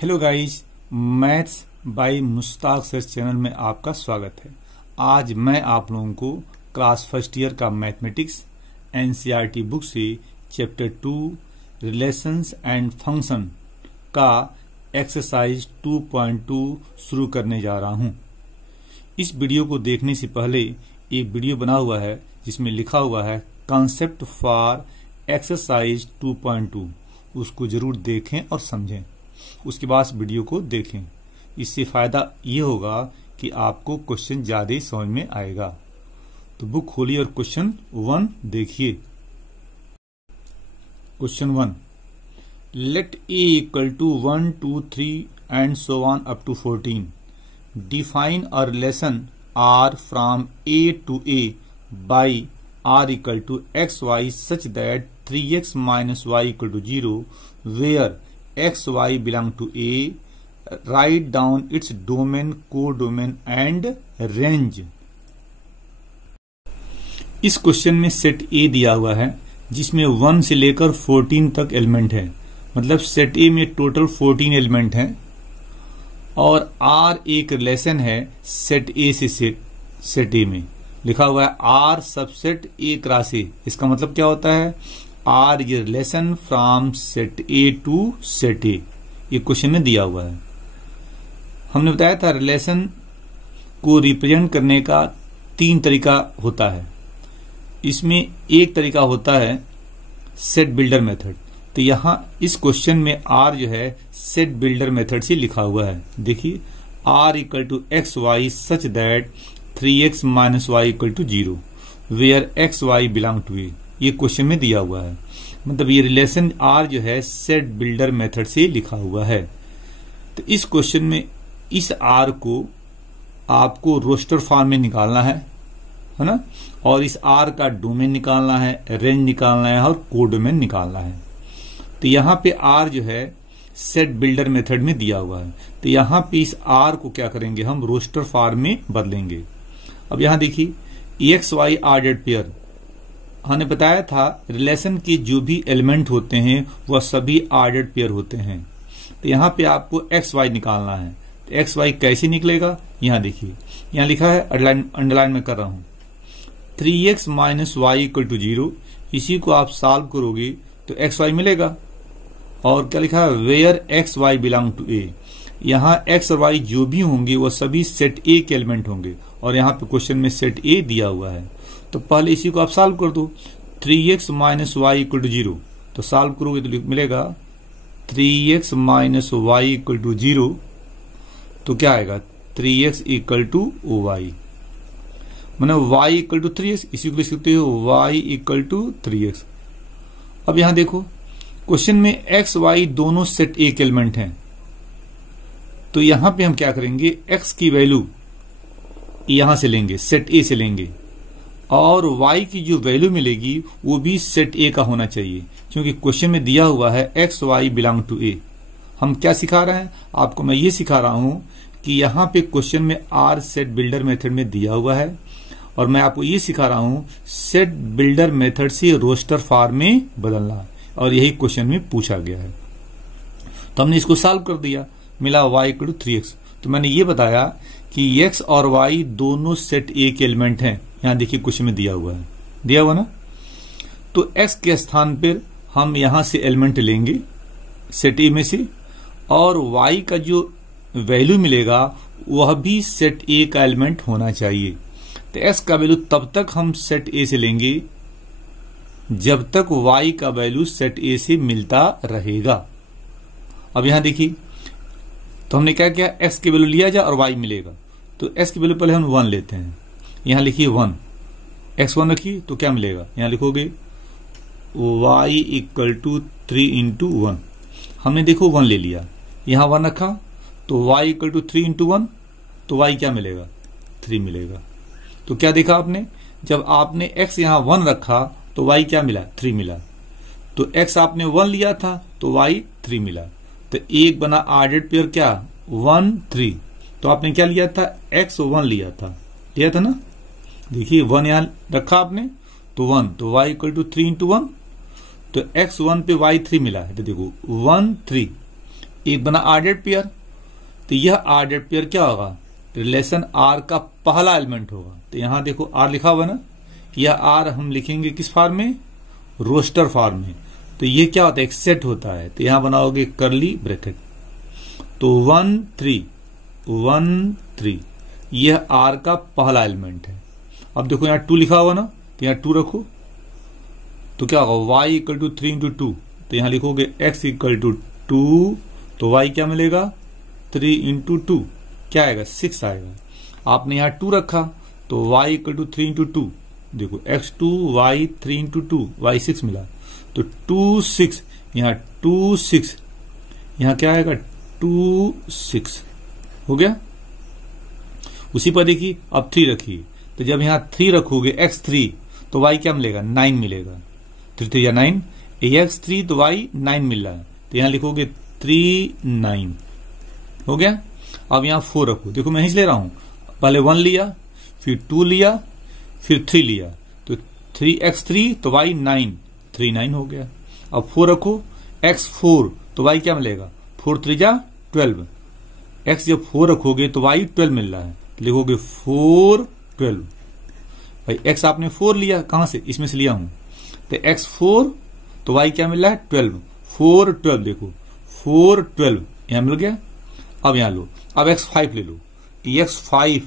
Hello guys, maths by Mushtaq sir channel में आपका स्वागत है। आज मैं आप लोगों को क्लास फर्स्ट ईयर का मैथमेटिक्स एनसीईआरटी बुक से चैप्टर 2 रिलेशंस एंड फंक्शन का एक्सरसाइज 2.2 शुरू करने जा रहा हूं। इस वीडियो को देखने से पहले एक वीडियो बना हुआ है जिसमें लिखा हुआ है कॉन्सेप्ट फॉर एक्सरसाइज 2.2। उसको जरूर देखें और समझें, उसके बाद वीडियो को देखें। इससे फायदा ये होगा कि आपको क्वेश्चन ज्यादा समझ में आएगा। तो बुक खोलिए और क्वेश्चन 1 देखिए। Question 1, let a equal to 1 2 3 and so on up to 14। Define a relation r from a to a by r equal to x Y such that 3x minus Y equal to 0 where x Y belong to A. Write down its domain, codomain and range. इस question में set A दिया हुआ है जिसमें 1 से लेकर 14 तक element है। मतलब सेट ए में टोटल 14 एलिमेंट हैं और आर एक रिलेशन है सेट ए से सेट ए में। लिखा हुआ है R subset A cross A. इसका मतलब क्या होता है? आर ये relation from set A to set A. ये क्वेश्चन में दिया हुआ है। हमने बताया था रिलेशन को रिप्रेजेंट करने का 3 तरीका होता है। इसमें एक तरीका होता है सेट बिल्डर मेथड। तो यहां इस क्वेश्चन में आर जो है सेट बिल्डर मेथड से लिखा हुआ है। देखिए, R equal to x Y such that 3x minus Y equal to 0 where x Y belong to A. ये क्वेश्चन में दिया हुआ है। मतलब ये रिलेशन आर जो है सेट बिल्डर मेथड से लिखा हुआ है। तो इस क्वेश्चन में इस आर को आपको रोस्टर फॉर्म में निकालना है ना, और इस आर का डोमेन निकालना है, रेंज निकालना है और कोडोमेन निकालना है। तो यहां पे आर जो है सेट बिल्डर मेथड में दिया हुआ है। तो यहां पे इस आर को क्या करेंगे, हम रोस्टर फॉर्म में बदलेंगे। अब यहां देखिए एक्स वाई ऑर्डर्ड पेयर। हमने बताया था रिलेशन के जो भी एलिमेंट होते हैं वह सभी ऑर्डर्ड पेयर होते हैं। तो यहां पे आपको एक्स वाई निकालना है। तो एक्स वाई कैसे निकलेगा? यहां देखिए, यहां लिखा है, अंडरलाइन में कर रहा हूं, 3x minus Y equal to 0। इसी को आप सॉल्व करोगे तो एक्स वाई मिलेगा। और क्या लिखा है? Where x Y belong to A. यहां एक्स और वाई जो भी होंगे वो सभी सेट ए के एलिमेंट होंगे और यहां पे क्वेश्चन में सेट ए दिया हुआ है। तो पहले इसी को आप सॉल्व कर दो। 3x minus Y equal to 0 तो सॉल्व करोगे तो मिलेगा 3x minus Y equal to 0। तो क्या आएगा? 3x इक्वल टू वाई, मतलब y इक्वल टू 3x। इसी को लिख सकते हो y इक्वल टू 3x। अब यहां देखो क्वेश्चन में x y दोनों सेट ए के एलिमेंट हैं। तो यहां पे हम क्या करेंगे, x की वैल्यू यहां से लेंगे, सेट ए से लेंगे, और y की जो वैल्यू मिलेगी वो भी सेट ए का होना चाहिए, क्योंकि क्वेश्चन में दिया हुआ है एक्स वाई बिलोंग टू ए। हम क्या सिखा रहे हैं आपको? मैं ये सिखा रहा हूं कि यहां पे क्वेश्चन में आर सेट बिल्डर मेथड में दिया हुआ है और मैं आपको ये सिखा रहा हूं सेट बिल्डर मेथड से रोस्टर फॉर्म में बदलना, और यही क्वेश्चन में पूछा गया है। तो हमने इसको सॉल्व कर दिया, मिला y इक्वल टू 3x। तो मैंने ये बताया कि x और y दोनों सेट ए के एलिमेंट हैं। यहां देखिए क्वेश्चन में दिया हुआ ना। तो x के स्थान पर हम यहां से एलिमेंट लेंगे सेट ए में से, और y का जो वैल्यू मिलेगा वह भी सेट ए का एलिमेंट होना चाहिए। तो x का वैल्यू तब तक हम सेट ए से लेंगे जब तक y का वैल्यू सेट ए से मिलता रहेगा। अब यहां देखिए, तो हमने क्या किया, x की वैल्यू लिया जाए और y मिलेगा। तो x की वैल्यू पहले हम 1 लेते हैं। यहां लिखिए 1, x1 रखिए तो क्या मिलेगा? यहां लिखोगे y इक्वल टू 3 इंटू 1। हमने देखो 1 ले लिया, यहां 1 रखा तो y इक्वल टू 3 इंटू 1, तो y क्या मिलेगा? 3 मिलेगा। तो क्या देखा आपने, जब आपने x यहां 1 रखा तो y क्या मिला? 3 मिला। तो x आपने 1 लिया था तो y 3 मिला। तो एक बना ऑर्डर्ड पेयर क्या? 1 3। तो आपने क्या लिया था? x 1 लिया था ना। देखिए 1 यहां रखा आपने तो 1, तो y इक्वल टू 3 इंटू 1। तो x 1 पे y 3 मिला है। तो देखो 1 3 एक बना ऑर्डर्ड पेयर, तो यह ऑर्डर्ड पेयर क्या होगा, रिलेशन आर का पहला एलिमेंट होगा। तो यहां देखो आर लिखा हुआ ना, यह आर हम लिखेंगे किस फॉर्म में, रोस्टर फॉर्म में। तो ये क्या होता है, एक सेट होता है। तो यहां बनाओगे कर्ली ब्रैकेट, तो 1 3 1 3, यह आर का पहला एलिमेंट है। अब देखो यहां 2 लिखा हुआ ना, तो यहां 2 रखो, तो क्या होगा y इक्वल टू 3 इंटू 2, तो यहां लिखोगे x इक्वल टू 2, तो y क्या मिलेगा 3 इंटू 2, क्या आएगा 6 आएगा। आपने यहां 2 रखा तो y इक्वल टू 3 इंटू 2, देखो x 2 y 3 इंटू 2 y 6 मिला, तो 2 6, यहां 2 6, यहां क्या आएगा 2 6 हो गया। उसी पर देखिए अब 3 रखिए, तो जब यहां 3 रखोगे x3 तो y क्या मिलेगा 9 मिलेगा, 3 3 या 9, x3 तो y 9 मिल रहा है, तो यहां लिखोगे 3 9 हो गया। अब यहां 4 रखो, देखो मैं ही ले रहा हूं, पहले 1 लिया, फिर 2 लिया, फिर 3 लिया, तो 3x3 तो y 9, 3 9 हो गया। अब 4 रखो, x4 तो y क्या मिलेगा 4 3 जा 12, x जब 4 रखोगे तो y 12 मिल रहा है, लिखोगे 4 12। भाई x आपने 4 लिया, कहां से, इसमें से लिया हूं, तो x4 तो y क्या मिल रहा है 12, 4 12, देखो 4 12 यहां मिल गया। अब यहां लो, अब x5 ले लो, x5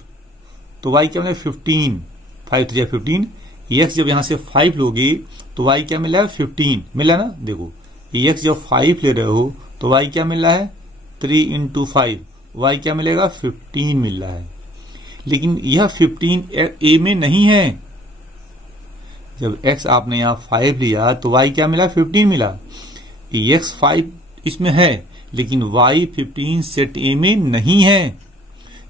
तो y क्या मिला 15, 5 3 15, x जब यहां से 5 लोगे तो y क्या मिला है 15 मिला ना, देखो x जब 5 ले रहे हो तो y क्या मिल रहा है 3 इंटू 5, y क्या मिलेगा 15 मिल रहा है। लेकिन यह 15 a में नहीं है, जब x आपने यहां 5 लिया तो y क्या मिला 15 मिला, x 5 इसमें है लेकिन y 15 सेट a में नहीं है।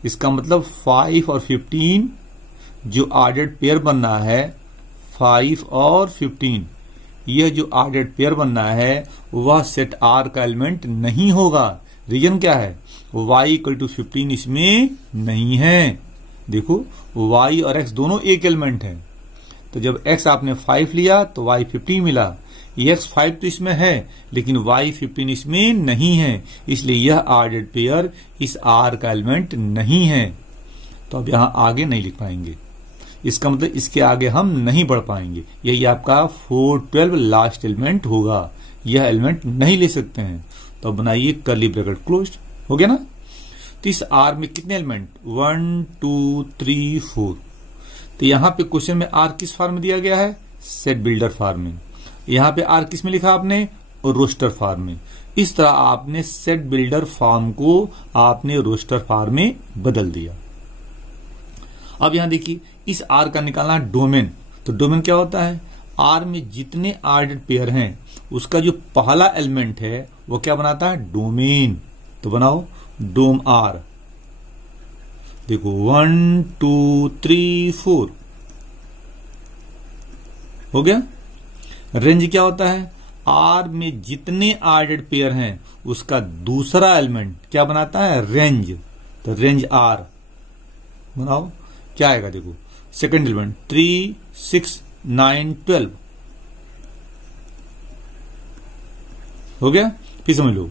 इसका मतलब 5 और 15 जो ऑर्डर्ड पेयर बनना है, 5 और 15 यह जो ऑर्डर्ड पेयर बनना है वह सेट R का एलिमेंट नहीं होगा। रीजन क्या है, y इक्वल टू 15 इसमें नहीं है। देखो y और x दोनों एक एलिमेंट है, तो जब x आपने 5 लिया तो y 15 मिला, x 5 तो इसमें है लेकिन y 15 इसमें नहीं है, इसलिए यह ऑर्डर्ड पेयर इस R का एलिमेंट नहीं है। तो अब यहां आगे नहीं लिख पाएंगे, इसका मतलब इसके आगे हम नहीं बढ़ पाएंगे। यही आपका 4 12 लास्ट एलिमेंट होगा, यह एलिमेंट नहीं ले सकते हैं। तो बनाइए कर्ली ब्रैकेट क्लोज, हो गया ना। तो इस R में कितने एलिमेंट 1 2 3 4, तो यहां पे क्वेश्चन में R किस फॉर्म में दिया गया है, सेट बिल्डर फॉर्म में। यहां पे R किस में लिखा आपने, और रोस्टर फॉर्म में। इस तरह आपने सेट बिल्डर फॉर्म को आपने रोस्टर फॉर्म में बदल दिया। अब यहां देखिए इस R का निकालना डोमेन, तो डोमेन क्या होता है, R में जितने ऑर्डर्ड पेयर हैं उसका जो पहला एलिमेंट है वो क्या बनाता है, डोमेन। तो बनाओ डोम R, देखो 1 2 3 4 हो गया। रेंज क्या होता है, R में जितने ऑर्डर्ड पेयर हैं उसका दूसरा एलिमेंट क्या बनाता है, रेंज। तो रेंज R बनाओ, क्या आएगा देखो सेकंड एलिमेंट 3 6 9 12 हो गया। फिर समझ लो,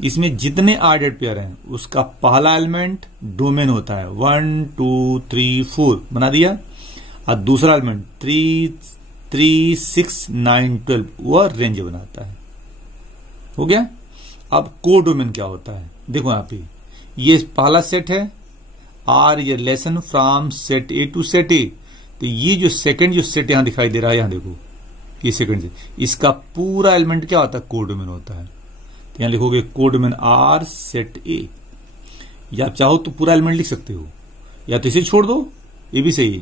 इसमें जितने ऑर्डर्ड पेयर हैं उसका पहला एलिमेंट डोमेन होता है, 1 2 3 4 बना दिया, और दूसरा एलिमेंट 3 3 6 9 12 वह रेंज बनाता है, हो गया। अब को डोमेन क्या होता है, देखो यहां पे ये पहला सेट है R ये relation from set A to set A, तो ये जो सेकंड जो सेट यहां दिखाई दे रहा है, यहां देखो ये सेकंड से, इसका पूरा एलिमेंट क्या होता है, को डोमेन होता है। तो यहां लिखोगे को डोमेन R सेट A, या आप चाहो तो पूरा एलिमेंट लिख सकते हो, या तो इसे छोड़ दो, ये भी सही है,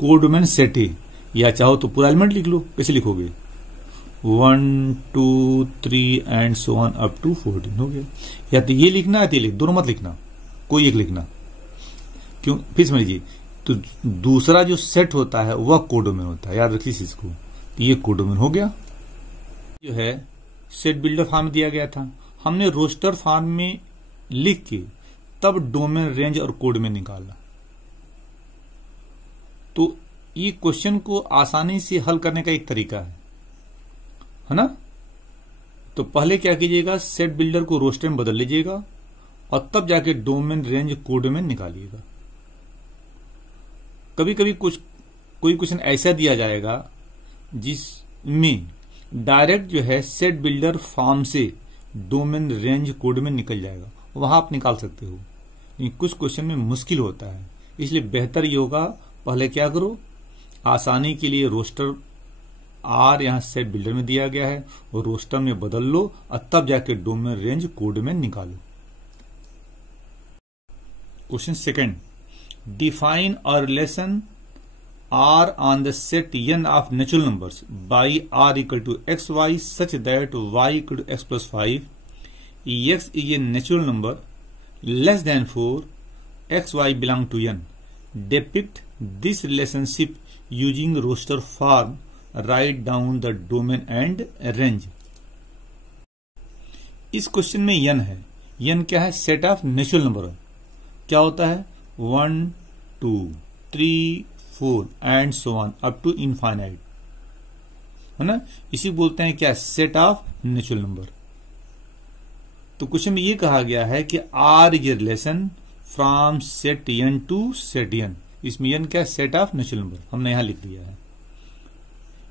को डोमेन सेट A, या चाहो तो पूरा एलिमेंट लिख लो। कैसे लिखोगे 1 2 3 and so on up to 14 हो गया। या तो ये लिखना है तो ये लिख, दोनों मत लिखना, कोई एक लिखना, क्यों, फिर समझ लीजिए। तो दूसरा जो सेट होता है वह कोडोमेन होता है, याद रखिए इस इसको। तो ये कोडोमेन हो गया, जो है सेट बिल्डर फॉर्म में दिया गया था, हमने रोस्टर फॉर्म में लिख के तब डोमेन रेंज और कोडोमेन निकाला। तो ये क्वेश्चन को आसानी से हल करने का एक तरीका है ना। तो पहले क्या कीजिएगा, सेट बिल्डर को रोस्टर में बदल लीजिएगा और तब जाके डोमेन रेंज कोड में निकालिएगा। कभी कभी कोई क्वेश्चन ऐसा दिया जाएगा जिसमें डायरेक्ट जो है सेट बिल्डर फॉर्म से डोमेन रेंज कोड में निकल जाएगा, वहां आप निकाल सकते हो। लेकिन कुछ क्वेश्चन में मुश्किल होता है, इसलिए बेहतर ये होगा पहले क्या करो, आसानी के लिए रोस्टर आर यहां सेट बिल्डर में दिया गया है और रोस्टर में बदल लो और तब जाके डोमेन रेंज कोड में निकालो। Question second, define a relation R on the set n of natural numbers by R equal to xy such that y equal to x plus 5, x is a natural number less than 4, xy belong to n. Depict this relationship using roster form. Write down the domain and range. इस question में n है, n क्या है, set of natural number. क्या होता है, 1 2 3 4 and so on up to infinite, है ना। इसी बोलते हैं क्या, सेट ऑफ नेचुरल नंबर। तो क्वेश्चन में ये कहा गया है कि R is a relation from set N to set N. इसमें एन क्या, सेट ऑफ नेचुरल नंबर, हमने यहां लिख दिया है।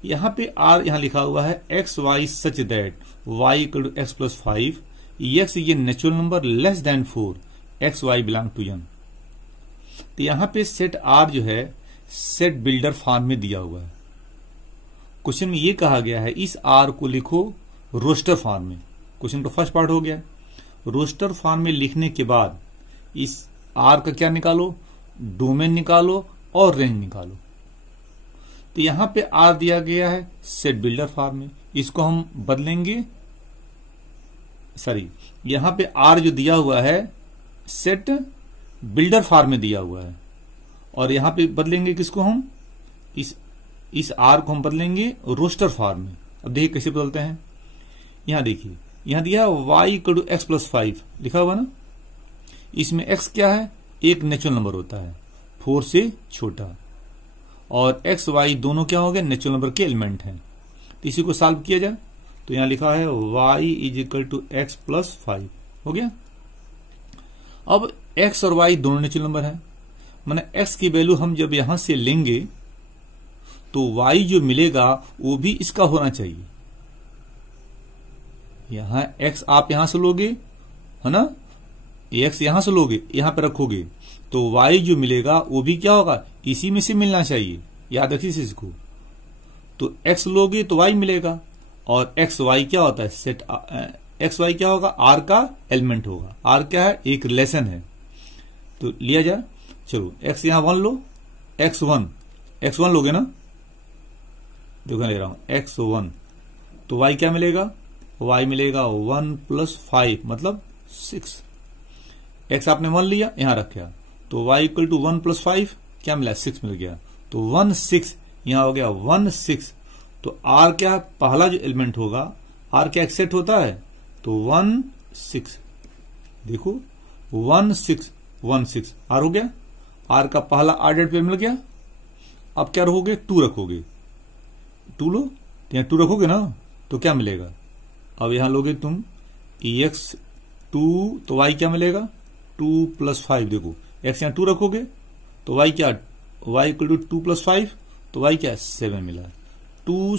यहां पे आर यहां लिखा हुआ है x Y such that y equal to x plus 5, x is a natural number less than 4, x Y belong to N. तो यहां पे सेट आर जो है सेट बिल्डर फॉर्म में दिया हुआ है। क्वेश्चन में ये कहा गया है इस आर को लिखो रोस्टर फॉर्म में। क्वेश्चन का फर्स्ट पार्ट हो गया। रोस्टर फॉर्म में लिखने के बाद इस आर का क्या निकालो, डोमेन निकालो और रेंज निकालो। तो यहां पे आर दिया गया है सेट बिल्डर फॉर्म में, इसको हम बदलेंगे, सॉरी यहां पे आर जो दिया हुआ है सेट बिल्डर फॉर्म में दिया हुआ है और यहां पे बदलेंगे किसको, हम इस आर को हम बदलेंगे रोस्टर फॉर्म में। अब देखिए कैसे बदलते हैं। यहां देखिए, यहां दिया y equal to x plus 5 लिखा हुआ ना। इसमें x क्या है, एक नेचुरल नंबर होता है 4 से छोटा, और x y दोनों क्या हो गए, नेचुरल नंबर के एलिमेंट हैं। तो इसी को सॉल्व किया जाए तो यहां लिखा है y is equal to x plus 5 हो गया। अब x और y दोनों नेचुरल नंबर है, माने x की वैल्यू हम जब यहां से लेंगे तो y जो मिलेगा वो भी इसका होना चाहिए। यहां x आप यहां से लोगे, है ना, x यहां से लोगे, यहां पे रखोगे तो y जो मिलेगा वो भी क्या होगा, इसी में से मिलना चाहिए, याद रखिए इसको। तो x लोगे तो y मिलेगा और x y क्या होता है, सेट x y क्या होगा, r का एलिमेंट होगा। r क्या है, एक रिलेशन है, तो लिया जाए। चलो x यहां 1 लो, x1 लोगे ना, देखो ले रहा हूं x1, तो y क्या मिलेगा, y मिलेगा 1 प्लस 5 मतलब 6। x आपने 1 लिया यहां रखा तो y इक्वल टू 1 प्लस 5 क्या मिला, 6 मिल गया। तो 1 6 यहां हो गया 1 6। तो r क्या पहला जो एलिमेंट होगा, r क्या एक सेट होता है, तो 1 6, देखो 1 6 1 6 r हो गया। r का पहला ऑर्डर पे मिल गया। अब क्या रखोगे, 2 रखोगे, 2 लो, यहां 2 रखोगे ना तो क्या मिलेगा। अब यहां लोगे तुम एक्स 2 तो y क्या मिलेगा, 2 प्लस 5, देखो x यहां 2 रखोगे तो y क्या, y इक्वल टू 2 प्लस 5 तो y क्या 7 मिला, 2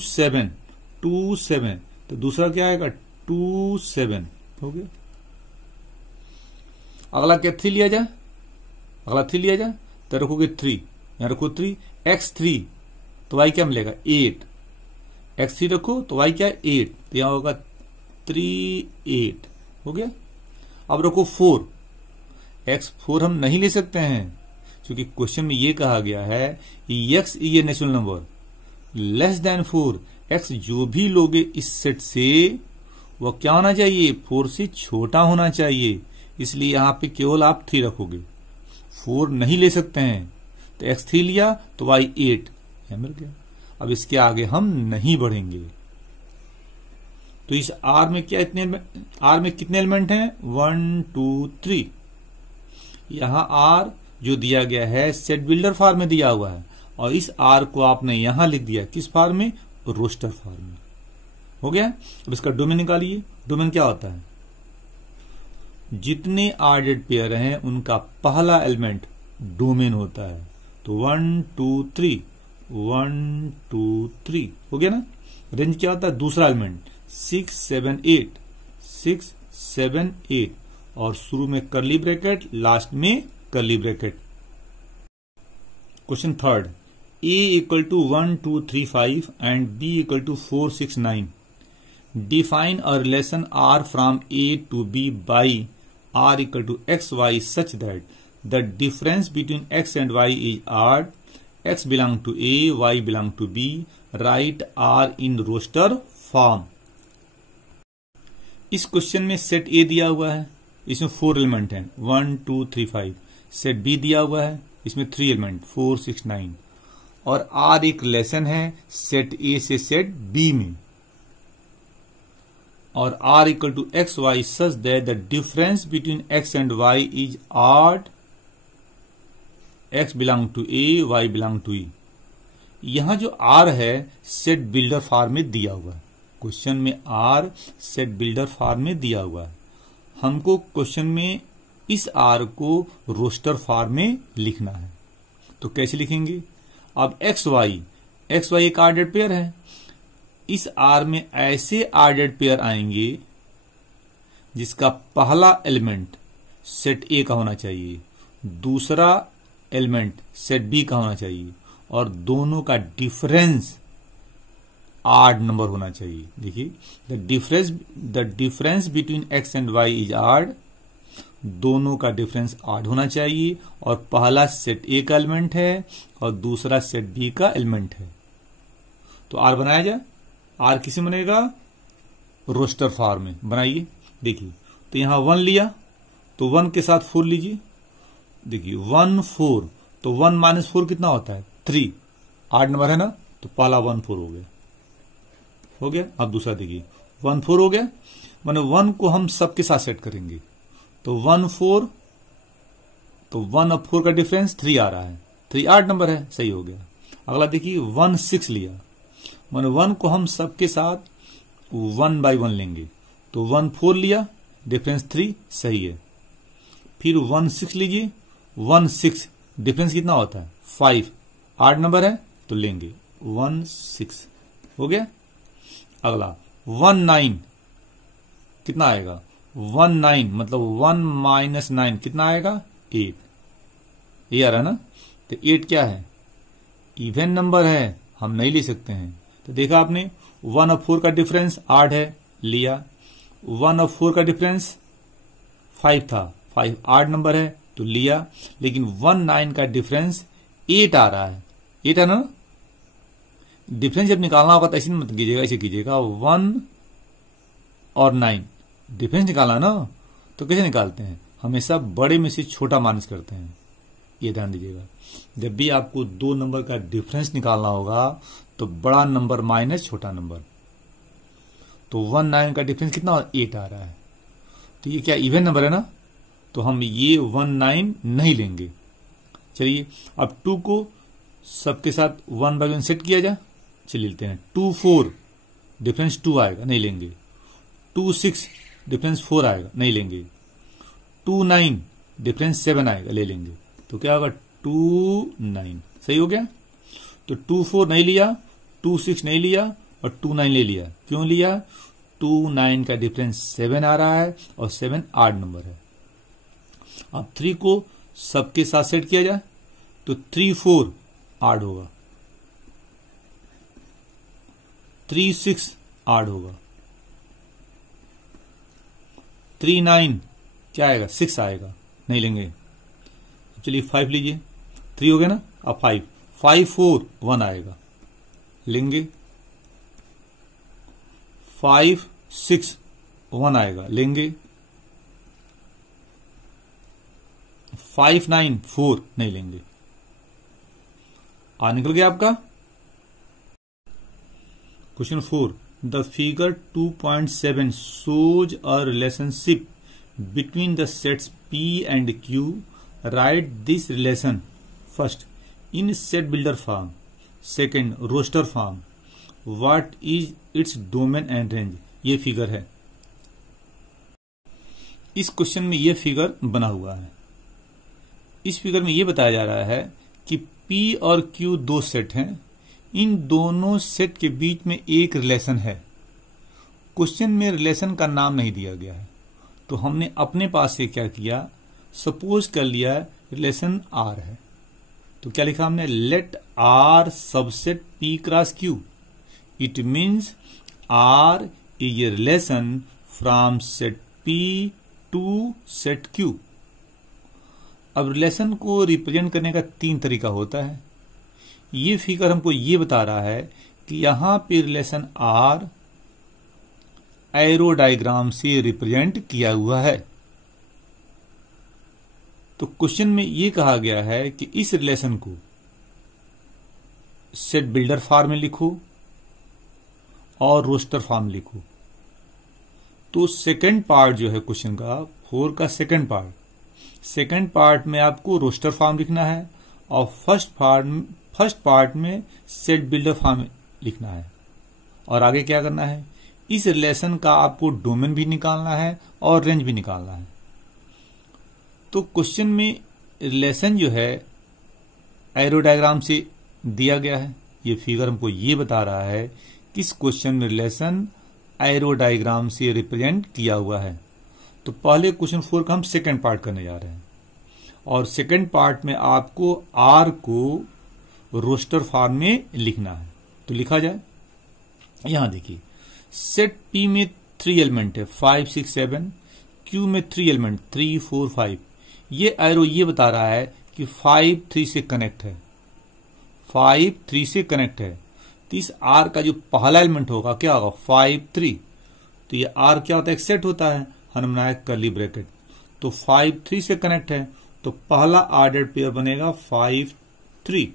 7 तो दूसरा क्या आएगा 2 7 हो गया। अगला क्या 3 लिया जाए, अगला 3 लिया जाए तो रखोगे 3, यहां रखो 3, x3 तो y क्या मिलेगा 8, x3 रखो तो y क्या 8, तो यहां होगा 3 8 हो गया। अब रखो 4, x4 हम नहीं ले सकते हैं क्योंकि क्वेश्चन में ये कहा गया है x is a natural number less than 4। x जो भी लोगे इस सेट से वह क्या होना चाहिए, 4 से छोटा होना चाहिए, इसलिए यहां पे केवल आप 3 रखोगे, 4 नहीं ले सकते हैं। तो x3 लिया तो y 8 मिल गया। अब इसके आगे हम नहीं बढ़ेंगे। तो इस R में क्या, इतने R में कितने एलिमेंट हैं, 1 2 3। यहां R जो दिया गया है सेट बिल्डर फॉर्म में दिया हुआ है और इस R को आपने यहां लिख दिया किस फॉर्म में, रोस्टर फॉर्म में। हो गया। अब इसका डोमेन निकालिए। डोमेन क्या होता है, जितने ऑर्डर्ड पेयर हैं उनका पहला एलिमेंट डोमेन होता है। तो 1 2 3 1 2 3 हो गया ना। रेंज क्या होता है, दूसरा एलिमेंट 6 7 8 6 7 8 और शुरू में कर्ली ब्रैकेट, लास्ट में curly bracket. Question third, A equal to 1 2 3 5 and B equal to 4 6 9. Define a relation R from A to B by R equal to x y such that the difference between x and y is odd. X belong to A, y belong to B. Write R in roster form. इस question में set A दिया हुआ है, इसमें 4 element हैं 1 2 3 5। Set B दिया हुआ है, इसमें 3 एलिमेंट 4 6 9 और R एक रिलेशन है सेट A से सेट B में। और R equal to x Y such that the difference between x and y is odd. x belong to A, y belong to E। यहां जो R है set builder form में दिया हुआ है। क्वेश्चन में R सेट बिल्डर फॉर्म में दिया हुआ है। हमको क्वेश्चन में इस R को रोस्टर फॉर्म में लिखना है। तो कैसे लिखेंगे, अब एक्स वाई एक ऑर्डर्ड पेयर है। इस R में ऐसे ऑर्डर्ड पेयर आएंगे जिसका पहला एलिमेंट सेट A का होना चाहिए, दूसरा एलिमेंट सेट B का होना चाहिए और दोनों का डिफरेंस ऑड नंबर होना चाहिए। देखिए, the difference between x and y is odd. दोनों का डिफरेंस ऑड होना चाहिए और पहला सेट A का एलिमेंट है और दूसरा सेट B का एलिमेंट है। तो R बनाया जाए। R किसे बनेगा, रोस्टर फॉर्म में बनाइए। देखिए, तो यहां 1 लिया तो 1 के साथ 4 लीजिए। देखिए 1 4 तो 1 माइनस 4 कितना होता है 3, 8 नंबर है ना। तो पहला 1 4 हो गया। अब दूसरा देखिए 1 4 हो गया, माने 1 को हम सबके साथ सेट करेंगे। तो 1 4 तो 1 और 4 का डिफरेंस 3 आ रहा है, 3 8 नंबर है, सही हो गया। अगला देखिए 1 6 लिया, माने 1 को हम सबके साथ 1 बाई 1 लेंगे। तो 1 4 लिया, डिफरेंस 3, सही है। फिर 1 6 लीजिए, 1 6 डिफरेंस कितना होता है 5, 8 नंबर है तो लेंगे 1 6 हो गया। अगला 1 9 कितना आएगा 1 9 मतलब 1 माइनस 9 कितना आएगा 8, ये आ रहा ना। तो 8 क्या है, इवन नंबर है, हम नहीं ले सकते हैं। तो देखा आपने 1 और 4 का डिफरेंस 8 है, लिया। 1 और 4 का डिफरेंस 5 था, 5 8 नंबर है तो लिया। लेकिन 1 9 का डिफरेंस 8 आ रहा है, 8 है ना। डिफरेंस जब निकालना होगा तो ऐसे मत कीजिएगा, ऐसे कीजिएगा 1 और 9 डिफरेंस निकालना ना। तो कैसे निकालते हैं, हमेशा बड़े में से छोटा माइनस करते हैं, ये ध्यान दीजिएगा। जब भी आपको 2 नंबर का डिफरेंस निकालना होगा तो बड़ा नंबर माइनस छोटा नंबर। तो 1 9 का डिफरेंस कितना 8 आ रहा है, तो ये क्या इवन नंबर है ना। तो हम ये 1 9 नहीं लेंगे। चलिए अब 2 को सबके साथ 1 बाई 1 सेट किया जाए। चलिए लेते हैं 2 4 डिफरेंस 2 आएगा, नहीं लेंगे। 2 6 डिफरेंस 4 आएगा, नहीं लेंगे। 2 9 डिफरेंस 7 आएगा, ले लेंगे। तो क्या होगा 2 9, सही हो गया। तो 2 4 नहीं लिया, 2 6 नहीं लिया और 2 9 ले लिया। क्यों लिया, 2 9 का डिफरेंस 7 आ रहा है और 7 8 नंबर है। अब 3 को सबके साथ सेट किया जाए तो 3 4 8 होगा, 3 6 8 होगा, 3 9 क्या आएगा 6 आएगा, नहीं लेंगे। चलिए 5 लीजिए, 3 हो गया ना। अब 5 4 1 आएगा, लेंगे। 5 6 1 आएगा, लेंगे। 5 9 4 नहीं लेंगे। निकल गया आपका। Question 4, the figure 2.7 shows a relationship between the sets P and Q. Write this relation first in set builder form, second roster form, what is its domain and range. ये फिगर है, इस क्वेश्चन में ये figure बना हुआ है। इस figure में ये बताया जा रहा है कि P और Q दो सेट हैं, इन दोनों सेट के बीच में एक रिलेशन है। क्वेश्चन में रिलेशन का नाम नहीं दिया गया है, तो हमने अपने पास से क्या किया, सपोज कर लिया रिलेशन R है। तो क्या लिखा हमने, let R subset P cross Q, it means R is a relation from set P to set Q। अब रिलेशन को रिप्रेजेंट करने का तीन तरीका होता है। ये फिगर हमको ये बता रहा है कि यहां पे रिलेशन R एरो डायग्राम से रिप्रेजेंट किया हुआ है। तो क्वेश्चन में ये कहा गया है कि इस रिलेशन को सेट बिल्डर फॉर्म में लिखो और रोस्टर फॉर्म में लिखो। तो सेकंड पार्ट जो है क्वेश्चन का 4 का सेकंड पार्ट में आपको रोस्टर फॉर्म लिखना है और फर्स्ट पार्ट में सेट बिल्डर फॉर्म लिखना है। और आगे क्या करना है, इस रिलेशन का आपको डोमेन भी निकालना है और रेंज भी निकालना है। तो क्वेश्चन में रिलेशन जो है एरो डायग्राम से दिया गया है। ये फिगर हमको ये बता रहा है कि इस क्वेश्चन में रिलेशन एरो डायग्राम से रिप्रेजेंट किया हुआ है। तो पहले क्वेश्चन 4 का हम सेकंड पार्ट करने जा रहे हैं और सेकंड पार्ट में आपको R को रोस्टर फॉर्म में लिखना है। तो लिखा जाए, यहां देखिए सेट P में 3 एलिमेंट है 5 6 7, Q में 3 एलिमेंट 3 4 5। ये एरो ये बता रहा है कि 5 3 से कनेक्ट है, 5 3 से कनेक्ट है। तो इस R का जो पहला एलिमेंट होगा क्या होगा, 5 3। तो ये R क्या होता है, एक सेट होता है, हमने बनाया कर्ली ब्रैकेट। तो 5 3 से कनेक्ट है, तो पहला ऑर्डर्ड पेयर बनेगा 5 3।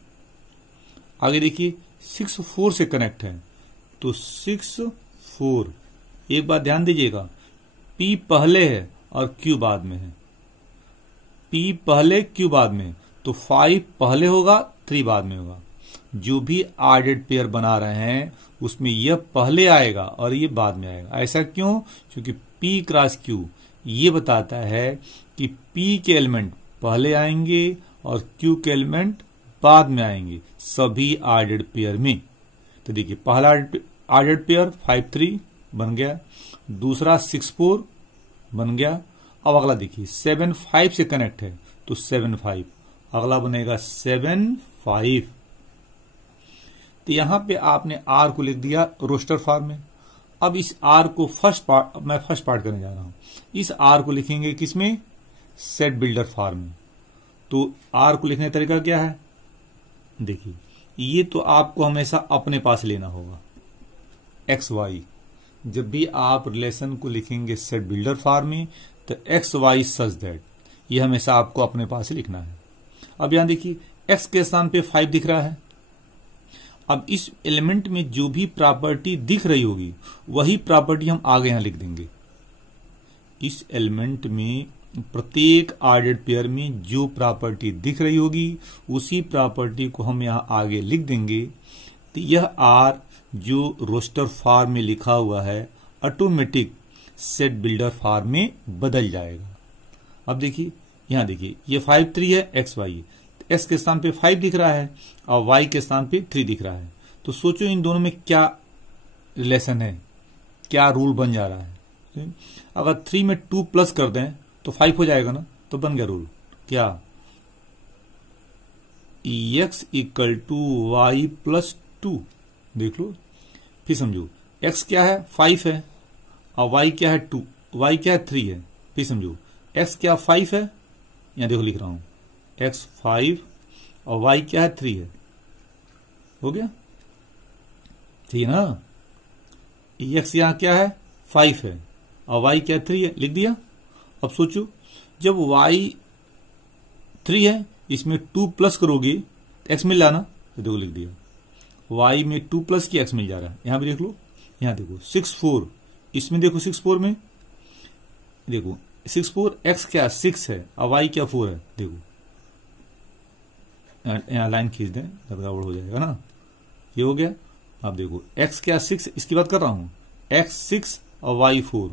आगे देखिए 6 4 से कनेक्ट है, तो 6 4। एक बात ध्यान दीजिएगा, P पहले है और Q बाद में है। P पहले Q बाद में, तो 5 पहले होगा 3 बाद में होगा। जो भी ऑर्डर्ड पेयर बना रहे हैं उसमें यह पहले आएगा और ये बाद में आएगा। ऐसा क्यों, क्योंकि P क्रॉस Q ये बताता है कि P के एलिमेंट पहले आएंगे और Q के एलिमेंट बाद में आएंगे सभी ऑर्डर्ड पेयर में। तो देखिए पहला ऑर्डर्ड पेयर 5 3 बन गया, दूसरा 6 4 बन गया। अब अगला देखिए 7 5 से कनेक्ट है, तो 7 5, अगला बनेगा 7 5। तो यहां पे आपने R को लिख दिया रोस्टर फॉर्म में। अब इस R को फर्स्ट पार्ट करने जा रहा हूं। इस R को लिखेंगे किसमें, सेट बिल्डर फॉर्म में। तो R को लिखने का तरीका क्या है, देखिए ये तो आपको हमेशा अपने पास लेना होगा, एक्स वाई। जब भी आप रिलेशन को लिखेंगे सेट बिल्डर फॉर्म में, तो एक्स वाई सच दैट, ये हमेशा आपको अपने पास ही लिखना है। अब यहां देखिए एक्स के स्थान पे 5 दिख रहा है। अब इस एलिमेंट में जो भी प्रॉपर्टी दिख रही होगी वही प्रॉपर्टी हम आगे यहां लिख देंगे। इस एलिमेंट में प्रत्येक ऑर्डर्ड पेयर में जो प्रॉपर्टी दिख रही होगी उसी प्रॉपर्टी को हम यहां आगे लिख देंगे। तो यह R जो रोस्टर फॉर्म में लिखा हुआ है ऑटोमेटिक सेट बिल्डर फॉर्म में बदल जाएगा। अब देखिए यहां देखिए ये 5 3 है, एक्स वाई, एक्स के स्थान पे 5 दिख रहा है और वाई के स्थान पे 3 दिख रहा है। तो सोचो इन दोनों में क्या रिलेशन है, क्या रूल बन जा रहा है। अगर 3 में 2 प्लस कर दें तो 5 हो जाएगा ना, तो बन गया रूल क्या, x equal to y plus 2। देख लो फिर समझो, x क्या है 5 है और y क्या है 2, y क्या है 3 है। फिर समझो x क्या 5 है, यहां देखो लिख रहा हूं x 5 और y क्या है 3 है। हो गया, ठीक है ना। x यहां क्या है 5 है और y क्या 3 है, लिख दिया। अब सोचो जब y 3 है इसमें 2 प्लस करोगे तो x मिल जाना, तो देखो लिख दिया। y में 2 प्लस की x मिल जा रहा है, यहां भी देख लो। यहां देखो 6 4, इसमें देखो 6 4 में देखो 6 4, x क्या 6 है और y क्या 4 है। देखो यहां लाइन खींच दें, गड़बड़ हो जाएगा ना। ये हो गया। अब देखो x क्या 6, इसकी बात कर रहा हूं, x 6 और y 4,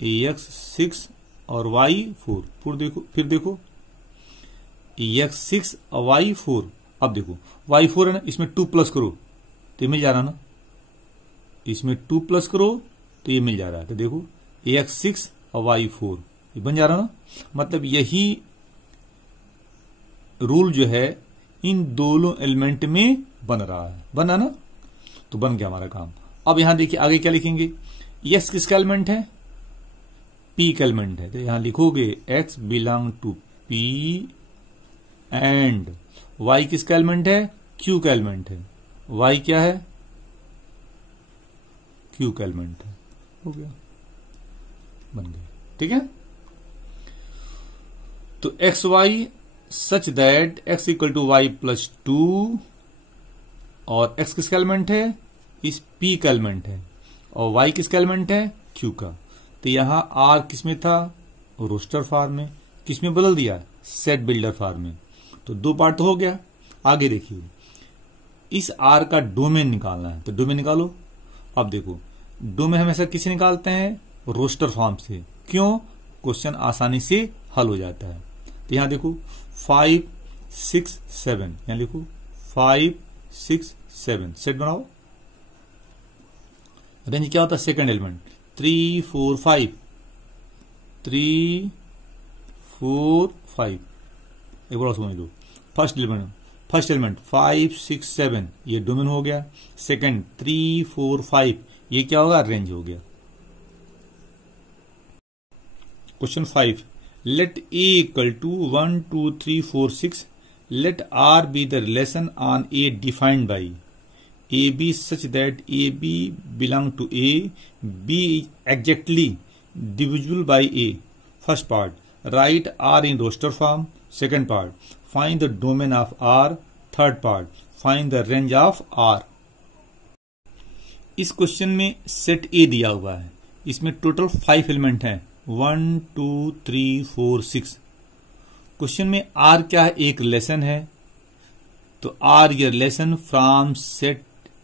x 6 और y 4, फिर देखो x 6 और y 4। अब देखो y 4 है ना, इसमें 2 प्लस करो तो ये मिल जा रहा ना, इसमें 2 प्लस करो तो ये मिल जा रहा है। तो देखो x 6 और y 4 ये बन जा रहा ना, मतलब यही रूल जो है इन दोनों एलिमेंट में बन रहा है, बना ना, तो बन गया हमारा काम। अब यहां देखिए आगे क्या लिखेंगे, x किसका एलिमेंट है, p का एलिमेंट है, तो यहां लिखोगे x belong to p and y किसका एलिमेंट है, q का एलिमेंट है, y क्या है, q का एलिमेंट है, हो गया, बन गया, ठीक है। तो x Y such that x equal to y plus 2 और x किसका एलिमेंट है, इस p का एलिमेंट है, और y किसका एलिमेंट है, q का। तो यहां r किसमें था, रोस्टर फॉर्म में, किसमें बदल दिया, सेट बिल्डर फॉर्म में। तो दो पार्ट तो हो गया। आगे देखिए, इस r का डोमेन निकालना है, तो डोमेन निकालो। अब देखो डोमेन हमेशा किसे निकालते हैं, रोस्टर फॉर्म से, क्यों, क्वेश्चन आसानी से हल हो जाता है। तो यहां देखो 5 6 7, यहां लिखो 5 6 7, सेट बनाओ। रेंज क्या होता है, सेकंड एलिमेंट 3 4 5, 3 4 5, एक बार समझ लो। फर्स्ट एलिमेंट 5 6 7, ये डोमेन हो गया। सेकंड 3 4 5, ये क्या होगा, रेंज हो गया। Question 5, let a equal to 1 2 3 4 6, let r be the relation on a defined by ab such that ab belong to a, b is exactly divisible by a. First part, write r in roster form. Second part, find the domain of r. Third part, find the range of r. इस question में set A दिया हुआ है, इसमें total 5 element हैं, 1 2 3 4 6। Question में are क्या है, एक रिलेशन है, तो आर ये relation from set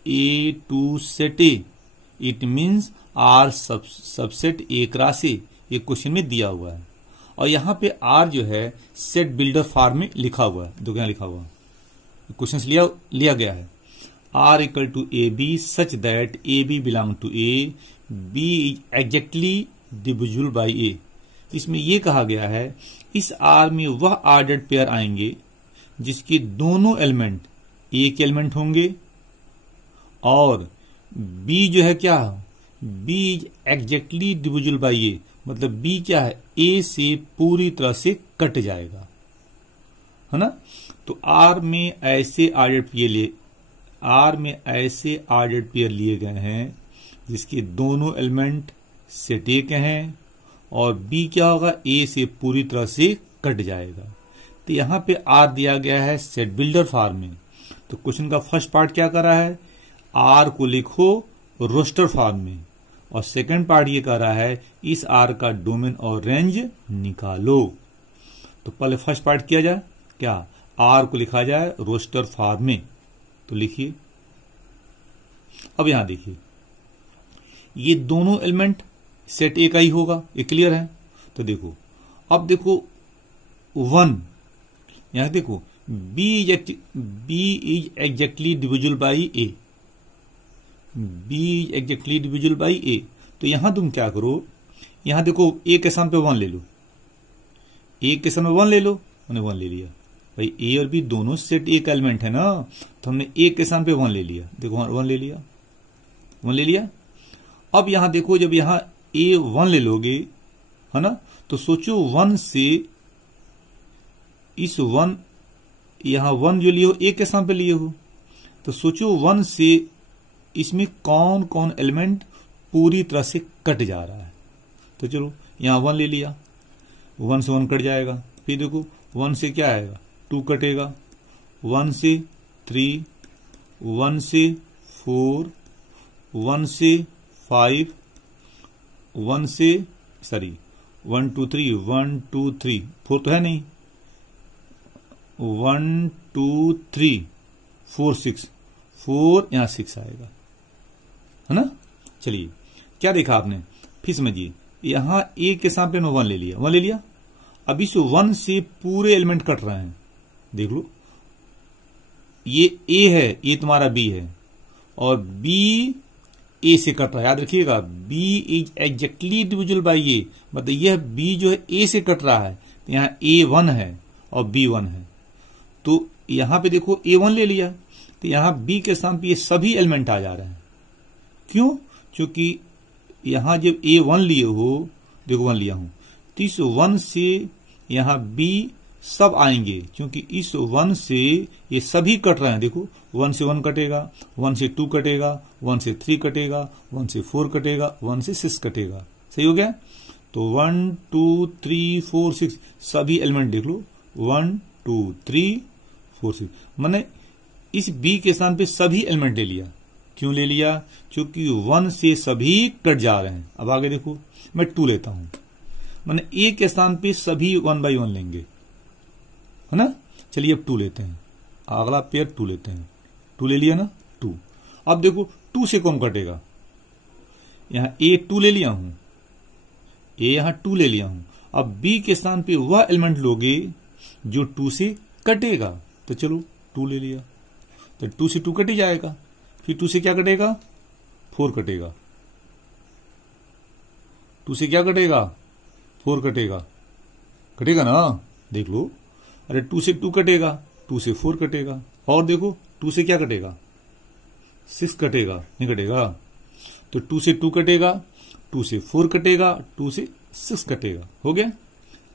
A to set A, it means R subset A cross A, ये क्वेश्चन में दिया हुआ है। और यहां पे आर जो है सेट बिल्डर फॉर्म में लिखा हुआ है, देखो यहां लिखा हुआ क्वेश्चन लिया गया है, R equal to A B such that A B belong to A, B is exactly divisible by A. इसमें यह कहा गया है इस आर में वह ऑर्डर्ड पेयर आएंगे जिसके दोनों एलिमेंट ए के एलिमेंट होंगे, और बी जो है क्या, B is exactly divisible by A, मतलब बी क्या है, ए से पूरी तरह से कट जाएगा, है ना। तो आर में ऐसे ऑर्डर्ड पेयर लिए गए हैं जिसके दोनों एलिमेंट सेट ए के हैं, और बी क्या होगा, ए से पूरी तरह से कट जाएगा। तो यहां पे आर दिया गया है सेट बिल्डर फॉर्म में। तो क्वेश्चन का फर्स्ट पार्ट क्या कर रहा है, आर को लिखो रोस्टर फॉर्म में, और सेकंड पार्ट ये कर रहा है इस आर का डोमेन और रेंज निकालो। तो पहले फर्स्ट पार्ट किया जाए, क्या, आर को लिखा जाए रोस्टर फॉर्म में, तो लिखिए। अब यहां देखिए ये दोनों एलिमेंट सेट ए का ही होगा, ये क्लियर है। तो देखो अब देखो 1, यहां देखो B is exactly divisible by A, B is exactly divisible by A. तो यहां तुम क्या करो, यहां देखो ए के स्थान पे 1 ले लो, ए के स्थान पे 1 ले लो, हमने 1 ले लिया भाई, ए और बी दोनों सेट ए का एलिमेंट है ना, तो हमने ए के स्थान पे 1 ले लिया, देखो 1 ले लिया, 1 ले लिया। अब यहां देखो जब यहां ए 1 ले लोगे, है ना, तो सोचो 1 से इस 1, यहां 1 जो लिए हो ए के स्थान पे लिए हो, तो सोचो 1 से इसमें कौन कौन एलिमेंट पूरी तरह से कट जा रहा है। तो चलो यहां 1 ले लिया, 1 से 1 कट जाएगा, फिर देखो 1 से क्या आएगा, 2 कटेगा, 1 से 3, 1 से 4, 1 से 5, 1 से 1 2 3, 1 2 3, 4 तो है नहीं, 1 2 3 4 6, 4 यहां 6 आएगा, है ना। चलिए क्या देखा आपने, फिर समझिए, यहां ए के सामने 1 ले लिया, 1 ले लिया। अब इस 1 से पूरे एलिमेंट कट रहे हैं, देख लो, ये ए है, ये तुम्हारा बी है, और बी ए से कट रहा है। याद रखिएगा, B is exactly divisible by A, मतलब यह बी जो है ए से कट रहा है, तो यहां ए 1 है और बी 1 है। तो यहां पे देखो ए 1 ले लिया, तो यहां बी के सामने ये सभी एलिमेंट आ जा रहे हैं। क्यों? क्योंकि यहां जब ए 1 लिए हो, देखो 1 लिया हूं, तो इस 1 से यहां बी सब आएंगे, क्योंकि इस 1 से ये सभी कट रहे हैं। देखो 1 से 1 कटेगा, 1 से 2 कटेगा, 1 से 3 कटेगा, 1 से 4 कटेगा, 1 से 6 कटेगा। सही हो गया। तो 1 2 3 4 6 सभी एलिमेंट देख लो, 1 2 3 4 6, मैंने इस बी के स्थान पे सभी एलिमेंट ले लिया। क्यों ले लिया? क्योंकि 1 से सभी कट जा रहे हैं। अब आगे देखो, मैं 2 लेता हूं, मैंने ए के स्थान पे सभी 1 by 1 लेंगे, है ना। चलिए अब 2 लेते हैं, अगला पेयर 2 लेते हैं, 2 ले लिया ना, 2। अब देखो 2 से कौन कटेगा, यहां ए 2 ले लिया हूं, ए यहां 2 ले लिया हूं। अब बी के स्थान पे वह एलिमेंट लोगे जो 2 से कटेगा, तो चलो 2 ले लिया, तो 2 से 2 कट ही जाएगा। फिर 2 से क्या कटेगा, 4 कटेगा, 2 से क्या कटेगा, 4 कटेगा, कटेगा ना, देख लो। अरे 2 से 2 कटेगा, 2 से 4 कटेगा, और देखो 2 से क्या कटेगा, 6 कटेगा, नहीं कटेगा। तो 2 से 2 कटेगा, 2 से 4 कटेगा, 2 से 6 कटेगा, हो गया।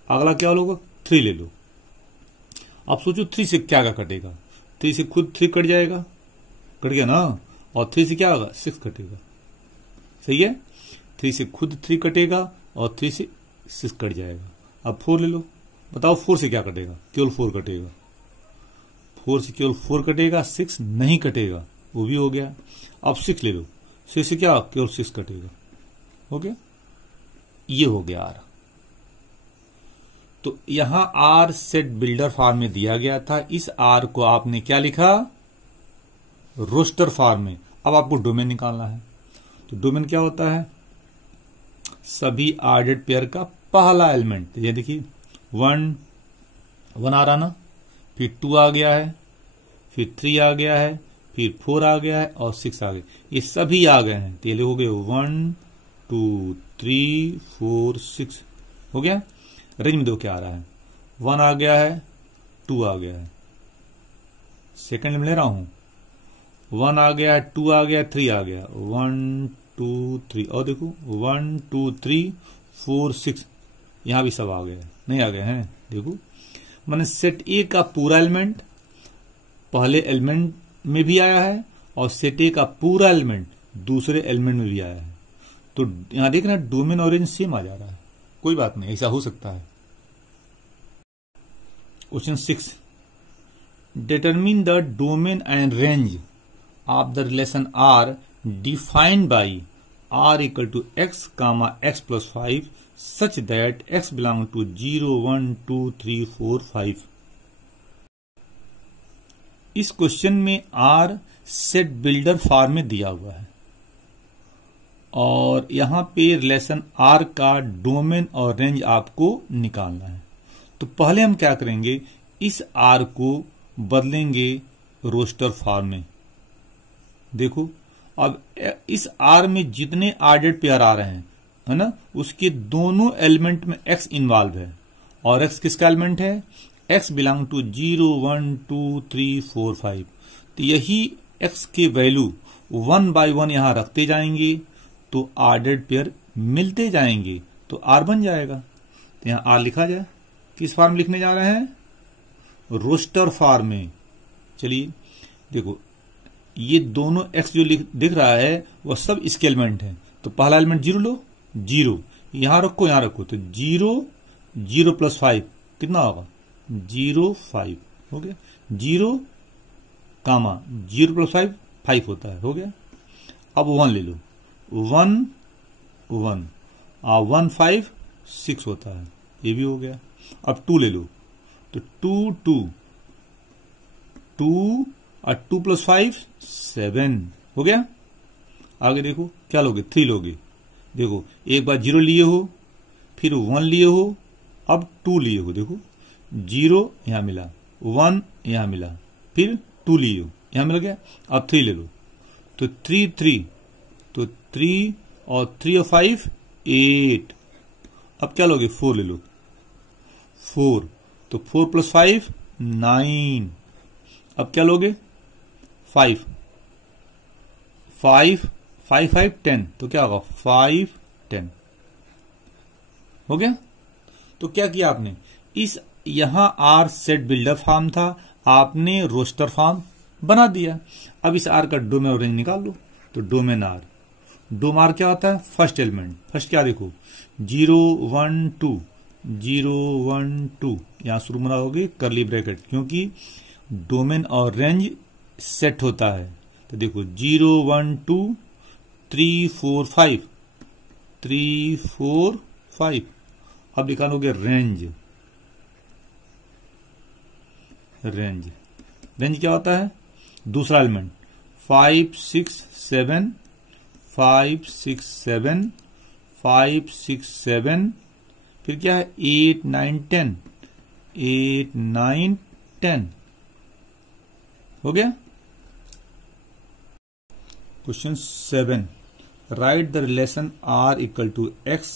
अगला क्या होगा, 3 ले लो। अब सोचो 3 से क्या कटेगा, 3 से खुद 3 कट जाएगा, कट गया ना, और 3 से क्या होगा, 6 कटेगा। सही है, 3 से खुद 3 कटेगा और 3 से 6 कट जाएगा। अब 4 ले लो, बताओ 4 से क्या कटेगा, केवल 4 कटेगा, 4 से केवल 4 कटेगा, 6 नहीं कटेगा, वो भी हो गया। अब 6 ले लो, 6 से क्या, केवल 6 कटेगा, हो गया। ये हो गया आर। तो यहां आर सेट बिल्डर फॉर्म में दिया गया था, इस आर को आपने क्या लिखा, रोस्टर फॉर्म में। अब आपको डोमेन निकालना है, तो डोमेन क्या होता है, सभी ऑर्डर्ड पेयर का पहला एलिमेंट। ये देखिए 1 आ रहा ना, फिर 2 आ गया है, फिर 3 आ गया है, फिर 4 आ गया है और 6 आ गया, ये सभी आ गए हैं। तो ये हो गए 1 2 3 4 6, हो गया। रेंज में दो क्या आ रहा है, 1 आ गया है, 2 आ गया है, सेकंड में ले रहा हूं, 1 आ गया है, 2 आ गया, 3 आ गया, 1 2 3, और देखो 1 2 3 4 6, यहां भी सब आ गए, नहीं आ गए हैं। देखो मैंने सेट ए का पूरा एलिमेंट पहले एलिमेंट में भी आया है, और सेट ए का पूरा एलिमेंट दूसरे एलिमेंट में भी आया है। तो यहां देखना डोमेन और रेंज सेम आ जा रहा है, कोई बात नहीं, ऐसा हो सकता है। Question 6, determine the domain and range of the relation R defined by r equal to x, x plus 5 such that x belong to 0 1 2 3 4 5। इस क्वेश्चन में r सेट बिल्डर फॉर्म में दिया हुआ है, और यहां पे रिलेशन r का डोमेन और रेंज आपको निकालना है। तो पहले हम क्या करेंगे, इस r को बदलेंगे रोस्टर फॉर्म में। देखो अब इस R में जितने ऑर्डर्ड पेयर आ रहे हैं, है ना, उसके दोनों एलिमेंट में x इन्वॉल्व है, और x किसका एलिमेंट है, x बिलोंग टू 0 1 2 3 4 5। तो यही x के वैल्यू 1 by 1 यहां रखते जाएंगे, तो ऑर्डर्ड पेयर मिलते जाएंगे, तो R बन जाएगा। तो यहां R लिखा जाए, किस फॉर्म लिखने जा रहे हैं, रोस्टर फॉर्म में। चलिए देखो, ये दोनों x जो दिख रहा है वह सब इसके एलिमेंट है। तो पहला एलिमेंट 0 लो, 0 यहां रखो, यहां रखो, तो 0 0 प्लस 5 कितना होगा, 0 5, हो गया। 0 0 प्लस 5 5 होता है, हो गया। अब 1 ले लो, 1 1 1 5 6 होता है, ये भी हो गया। अब 2 ले लो, तो 2 2 2 और 2 प्लस 5 7, हो गया। आगे देखो क्या लोगे, 3 लोगे। देखो एक बार 0 लिए हो, फिर 1 लिए हो, अब 2 लिए हो। देखो 0 यहां मिला, 1 यहां मिला, फिर 2 लिए हो, यहां मिल गया। अब 3 ले लो, तो 3 3, तो 3 और 3 और 5 8। अब क्या लोगे, 4 ले लो, 4, तो 4 + 5 9। अब क्या लोगे, 5 5 5 5 10, तो क्या होगा 5 10 हो गया। तो क्या किया आपने, इस यहां आर सेट बिल्डर फॉर्म था, आपने रोस्टर फॉर्म बना दिया। अब इस आर का डोमेन और रेंज निकाल लो, तो डोमेन आर, डोम आर क्या होता है, फर्स्ट एलिमेंट। फर्स्ट क्या देखो 0 1 2, 0 1 2, यहां शुरू में होगी करली ब्रैकेट, क्योंकि डोमेन और रेंज सेट होता है। तो देखो 0 1 2 3 4 5, 3 4 5। अब निकालोगे रेंज, रेंज रेंज क्या होता है, दूसरा एलिमेंट 5 6 7, 5 6 7, 5 6 7, फिर क्या है 8 9 10, 8 9 10 हो गया। Question 7, write the relation R = x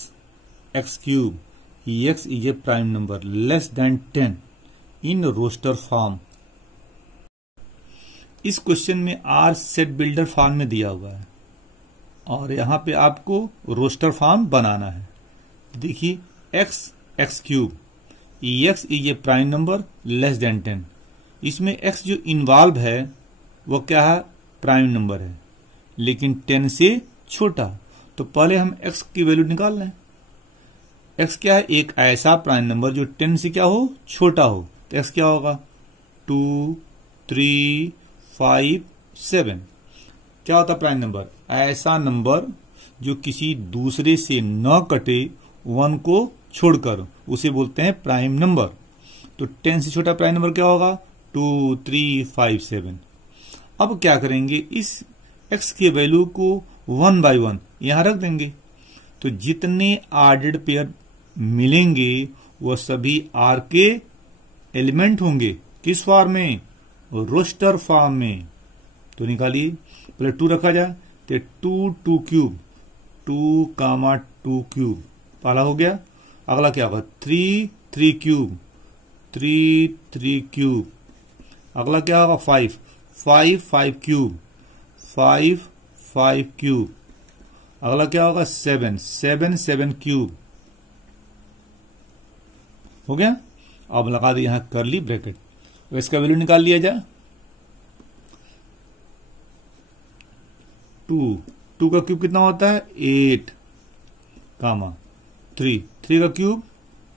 x cube, x is a prime number less than 10 in roster form. इस क्वेश्चन में R सेट बिल्डर फॉर्म में दिया हुआ है और यहां पे आपको रोस्टर फॉर्म बनाना है। देखिए x x cube, x is a prime number less than 10। इसमें x जो इन्वॉल्व है वो क्या है, प्राइम नंबर है, लेकिन 10 से छोटा। तो पहले हम x की वैल्यू निकाल लें। x क्या है, एक ऐसा प्राइम नंबर जो 10 से क्या हो, छोटा हो। तो x क्या होगा 2 3 5 7। क्या होता है प्राइम नंबर, ऐसा नंबर जो किसी दूसरे से न कटे, 1 को छोड़कर, उसे बोलते हैं प्राइम नंबर। तो 10 से छोटा प्राइम नंबर क्या होगा 2 3 5 7। अब क्या करेंगे, इस x के वैल्यू को 1 by 1 यहां रख देंगे। तो जितने आर्डर्ड पेयर मिलेंगे वो सभी R के एलिमेंट होंगे। किस फॉर्म में, रोस्टर फॉर्म में। तो निकालिए, पहले 2 रखा जाए तो 2 2 क्यूब, 2 2 क्यूब पहला हो गया। अगला क्या होगा 3 3 क्यूब, 3 3 क्यूब। अगला क्या होगा 5 5 5 क्यूब, 5 5 क्यूब। अगला क्या होगा 7 7 7 क्यूब हो गया। अब लगा दिया यहां करली ब्रैकेट, तो इसका वैल्यू निकाल लिया जाए। 2 का क्यूब कितना होता है 8, 3 का क्यूब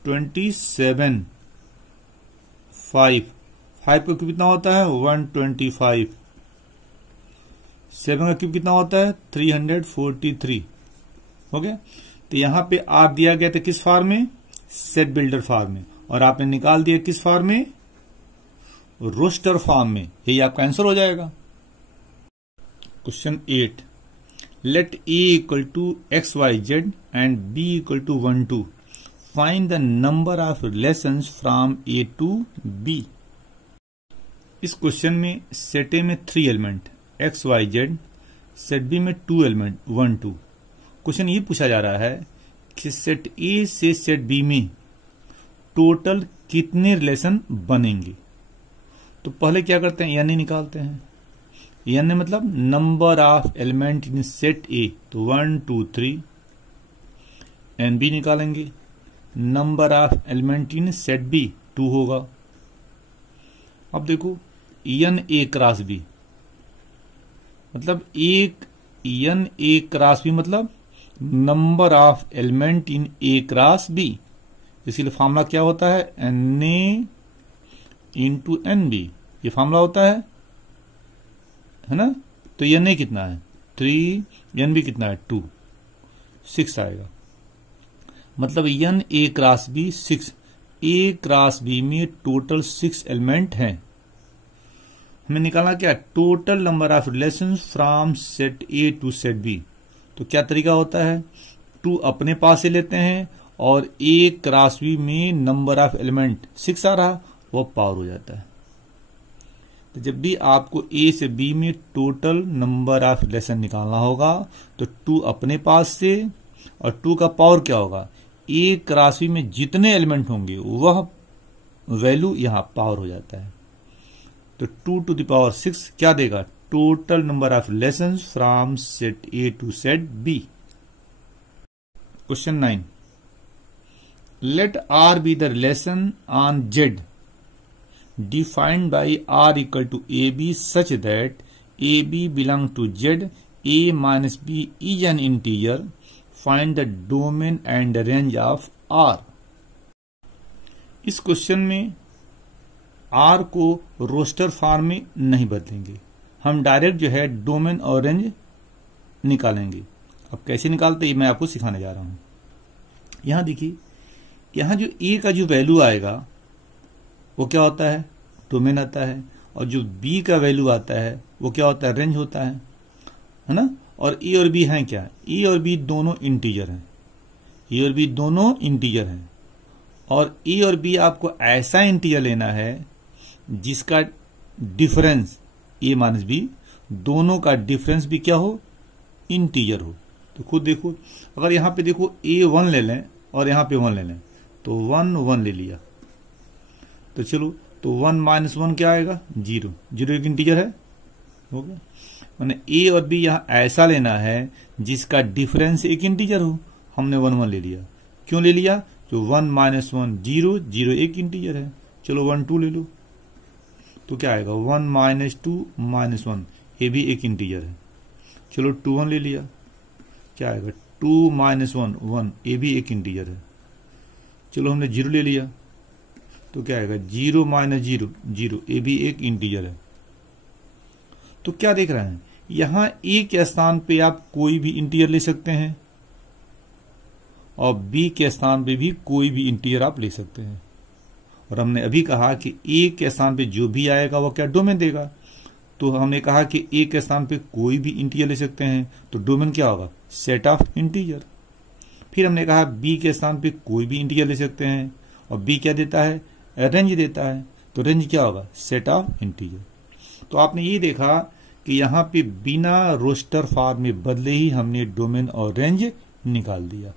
27, 5 का क्यूब कितना होता है 125, 7 का क्यूब कितना होता है 343 हो गया। तो यहां पे आप दिया गया था किस फॉर्म में, सेट बिल्डर फॉर्म में, और आपने निकाल दिया किस फॉर्म में, रोस्टर फॉर्म में। यही आपका आंसर हो जाएगा। Question 8, let A = XYZ and B = 1 2, find the number of relations from A to B। इस क्वेश्चन में सेट A में 3 एलिमेंट XYZ, सेट B में 2 एलिमेंट 1 2। क्वेश्चन ये पूछा जा रहा है कि सेट A से सेट B में टोटल कितने रिलेशन बनेंगे। तो पहले क्या करते हैं, यानी निकालते हैं। यानी मतलब number of element in set A, तो 1 2 3। एंड B निकालेंगे, number of element in set B 2 होगा। अब देखो NA क्रॉस B, मतलब एक NA क्रॉस B मतलब number of element in A cross B। इसीलिए फॉर्मूला क्या होता है NA इंटू NB, ये फॉर्मूला होता है ना। तो NA कितना है 3, NB कितना है 2, 6 आएगा। मतलब NA cross B 6, A cross B में टोटल 6 एलिमेंट हैं। हमें निकालना क्या, total number of relations from set A to set B. तो क्या तरीका होता है, 2 अपने पास से लेते हैं और ए क्रॉस बी में नंबर ऑफ एलिमेंट 6 आ रहा, वो पावर हो जाता है। तो जब भी आपको ए से बी में टोटल नंबर ऑफ रिलेशन निकालना होगा तो 2 अपने पास से और 2 का पावर क्या होगा, ए क्रॉस बी में जितने एलिमेंट होंगे वह वैल्यू यहां पावर हो जाता है। तो 2 to the power 6 क्या देगा, total number of relations from set A to set B. Question 9, let R be the relation on Z defined by r equal to ab such that ab belong to z, a minus b is an integer, find the domain and range of r। इस question में r को roster form में नहीं बदलेंगे, हम direct जो है domain और रेंज निकालेंगे। अब कैसे निकालते हैं मैं आपको सिखाने जा रहा हूं। यहां देखिए, यहां जो a का जो वैल्यू आएगा वो क्या होता है, डोमेन आता है, और जो b का वैल्यू आता है वो क्या होता है, रेंज होता है ना। और a और b हैं क्या, a और b दोनों इंटीजर हैं, a और b दोनों इंटीजर हैं। और a और b आपको ऐसा इंटीजर लेना है जिसका डिफरेंस a माइनस b, दोनों का डिफरेंस भी क्या हो, इंटीजर हो। तो खुद देखो, अगर यहां पे देखो a 1 ले लें और यहां पे 1 ले लें तो 1 1 ले लिया, तो चलो, तो 1 माइनस 1 क्या आएगा, 0, 0 एक इंटीजर है, हो गया। मैंने ए और बी यहां ऐसा लेना है जिसका डिफरेंस एक इंटीजर हो, हमने 1 1 ले लिया। क्यों ले लिया, तो 1 माइनस 1 0, 0 एक इंटीजर है। चलो 1 2 ले लो, तो क्या आएगा 1 माइनस 2 माइनस 1, ये भी एक इंटीजर है। चलो 2 1 ले लिया, क्या आएगा 2 माइनस 1 1, ये भी एक इंटीजर है। चलो हमने 0 ले लिया, तो क्या आएगा 0 माइनस 0 0, ये भी एक इंटीजर है। तो क्या देख रहे हैं, यहां ए के स्थान पे आप कोई भी इंटीजर ले सकते हैं और बी के स्थान पे भी कोई भी इंटीजर आप ले सकते हैं। और हमने अभी कहा कि ए के स्थान पे जो भी आएगा वो क्या, डोमेन देगा। तो हमने कहा कि ए के स्थान पे कोई भी इंटीजर ले सकते हैं, तो डोमेन क्या होगा, सेट ऑफ इंटीजर। फिर हमने कहा बी के स्थान पे कोई भी इंटीजर ले सकते हैं और बी क्या देता है, रेंज देता है, तो रेंज क्या होगा, सेट ऑफ इंटीजर। तो आपने ये देखा कि यहां पे बिना रोस्टर फॉर्म में बदले ही हमने डोमेन और रेंज निकाल दिया।